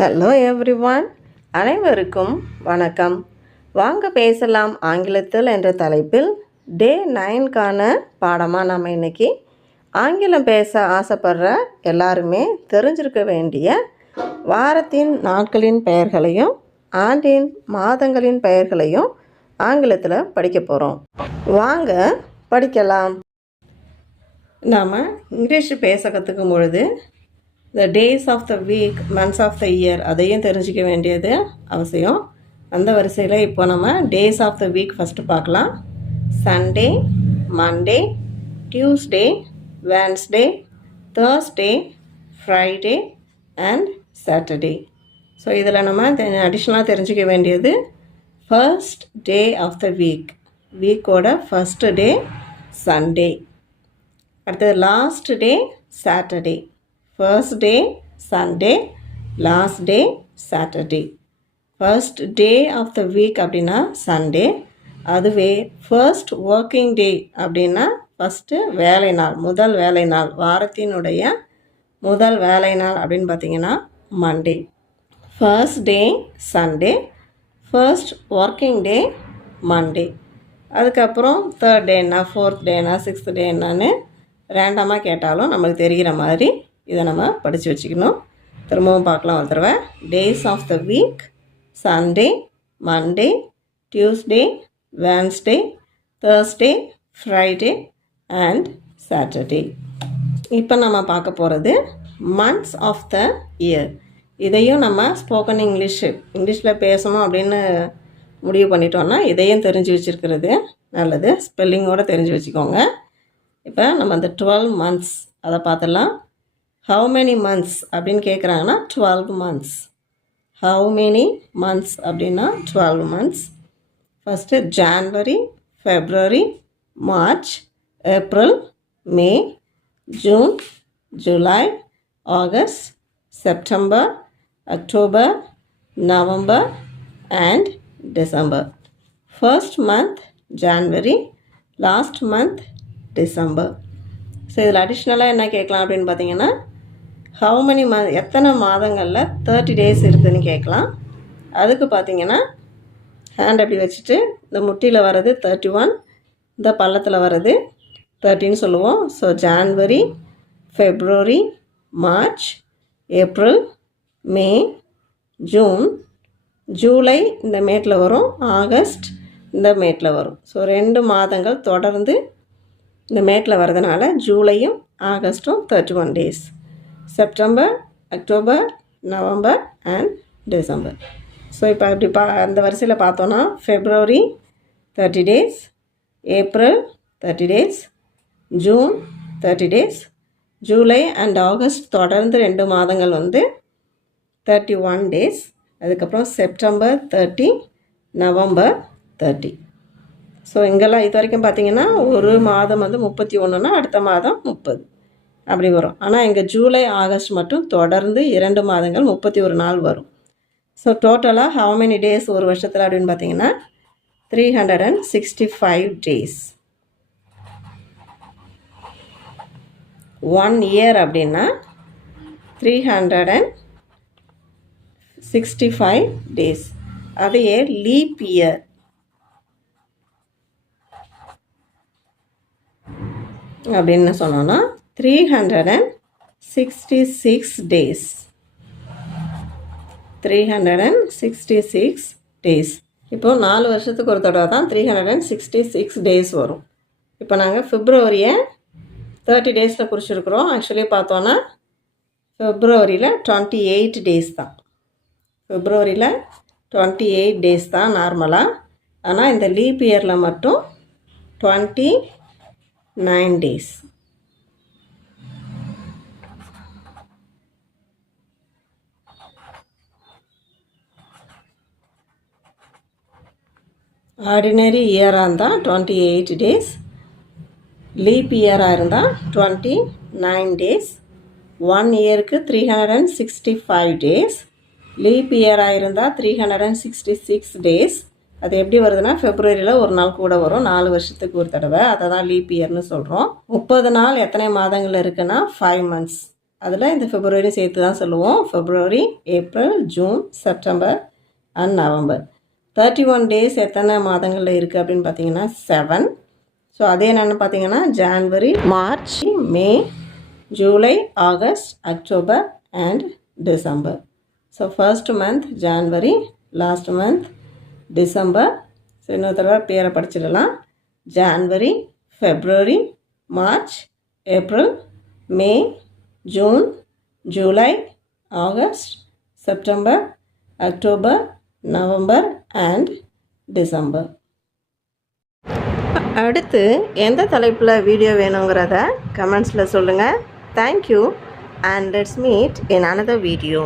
Hello everyone, அனைவருக்கும் வணக்கம். வாங்க பேசலாம் ஆங்கிலத்தில் என்ற தலைப்பில் டே 9க்கான பாடமாக நம்ம இன்றைக்கி ஆங்கிலம் பேச ஆசைப்படுற எல்லாருமே தெரிஞ்சிருக்க வேண்டிய வாரத்தின் நாட்களின் பெயர்களையும் ஆண்டின் மாதங்களின் பெயர்களையும் ஆங்கிலத்தில் படிக்க போகிறோம். வாங்க படிக்கலாம். நாம் இங்கிலீஷ் பேச கற்றுக்கும் பொழுது the days of the week, months of the year அதையும் தெரிஞ்சிக்க வேண்டியது அவசியம். அந்த வரிசையில் இப்போ நம்ம days of the week first பார்க்கலாம். Sunday, Monday, Tuesday, Wednesday, Thursday, Friday and Saturday. So இதில் நம்ம அடிஷ்னலாக தெரிஞ்சிக்க வேண்டியது first day of the week, வீக்கோட ஃபஸ்ட்டு டே சண்டே. அடுத்தது last day Saturday. First day Sunday, last day Saturday. First day of the week அப்படின்னா Sunday. அதுவே first working day அப்படின்னா ஃபஸ்ட்டு வேலை நாள், முதல் வேலை நாள், வாரத்தினுடைய முதல் வேலை நாள் அப்படின்னு பார்த்தீங்கன்னா Monday. First day Sunday, first working day Monday. அதுக்கப்புறம் தேர்ட் டேனா, ஃபோர்த் டேனா, சிக்ஸ்த் டே என்னன்னு ரேண்டமாக கேட்டாலும் நம்மளுக்கு தெரிகிற மாதிரி இதை நம்ம படித்து வச்சுக்கணும். திரும்பவும் பார்க்கலாம் ஒரு தடவை. Days of the week Sunday, Monday, Tuesday, Wednesday, Thursday, Friday and Saturday. இப்போ நம்ம பார்க்க போகிறது மந்த்ஸ் ஆஃப் த இயர். இதையும் நம்ம ஸ்போக்கன் இங்கிலீஷில் பேசணும் அப்படின்னு முடிவு பண்ணிட்டோன்னா இதையும் தெரிஞ்சு வச்சுருக்கிறது நல்லது. ஸ்பெல்லிங்கோடு தெரிஞ்சு வச்சுக்கோங்க. இப்போ நம்ம அந்த 12 months அதை பார்த்துடலாம். How many months அப்படின்னு கேட்குறாங்கன்னா 12 months. How many months அப்படின்னா 12 months. First January, February, March, April, May, June, July, August, September, October, November and December. First month January, last month December. So இதில் அடிஷ்னலாக என்ன கேட்கலாம் அப்படின்னு பார்த்தீங்கன்னா ஹவு மெனி எத்தனை மாதங்களில் 30 days இருக்குதுன்னு கேட்கலாம். அதுக்கு பார்த்தீங்கன்னா ஹேண்ட் அப்படி வச்சுட்டு இந்த முட்டியில் வர்றது 31, இந்த பள்ளத்தில் வர்றது 30ன்னு சொல்லுவோம். So January, February, March, April, May, June, July இந்த மேட்டில் வரும், ஆகஸ்ட் இந்த மேட்டில் வரும். ஸோ 2 மாதங்கள் தொடர்ந்து இந்த மேட்டில் வர்றதுனால ஜூலையும் ஆகஸ்ட்டும் 31 days. September, October, November and December. So இப்போ அப்படி அந்த வரிசையில் பார்த்தோன்னா February 30 days, April 30 days, June 30 days, July and August தொடர்ந்து 2 மாதங்கள் 31 days. அதுக்கப்புறம் செப்டம்பர் 30, நவம்பர் 30. ஸோ இங்கெல்லாம் இது வரைக்கும் பார்த்திங்கன்னா ஒரு மாதம் 31னா அடுத்த மாதம் 30 அப்படி வரும். ஆனால் இங்கே ஜூலை, ஆகஸ்ட் மட்டும் தொடர்ந்து 2 மாதங்கள் 31 நாள் வரும். ஸோ டோட்டலாக ஹவு மெனி டேஸ் ஒரு வருஷத்தில் அப்படின்னு பார்த்தீங்கன்னா 365 days. 1 year அப்படின்னா 365 days. அதையே லீப் இயர் அப்படின்னு சொன்னோன்னா 366 days. 366 days. இப்போது 4 வருஷத்துக்கு ஒரு தடவை தான் 366 days வரும். இப்போ நாங்கள் பிப்ரவரியை 30 days குறிச்சிருக்கிறோம். ஆக்சுவலி பார்த்தோன்னா பிப்ரவரியில் 28 days தான். பிப்ரவரியில் 28 days தான் நார்மலாக. ஆனால் இந்த லீப் இயரில் மட்டும் 29 days. ஆர்டினரி இயராக இருந்தால் 28 days, லீப் இயராக இருந்தால் 29 days. 1 இயருக்கு 365 days, லீப் இயராக இருந்தால் 366 days. அது எப்படி வருதுன்னா ஃபெப்ரவரியில் ஒரு நாள் கூட வரும், 4 வருஷத்துக்கு ஒரு தடவை. அதை தான் லீப் இயர்னு சொல்கிறோம். 30 நாள் எத்தனை மாதங்கள் இருக்குன்னா 5 months. அதில் இந்த பிப்ரவரி சேர்த்து தான் சொல்லுவோம். February, April, June, September and November. 31 days எத்தனை மாதங்களில் இருக்குது அப்படின்னு பார்த்தீங்கன்னா 7. ஸோ அதே என்னென்னு பார்த்தீங்கன்னா January, March, May, July, August, October and December. So first month January, last month December. So இன்னொரு தடவை பேரை படிச்சிடலாம். January, February, March, April, May, June, July, August, September, October, November and December. அடுத்து எந்த தலைப்பில் வீடியோ வேணுங்கிறத கமெண்ட்ஸில் சொல்லுங்கள். Thank you and let's meet in another video.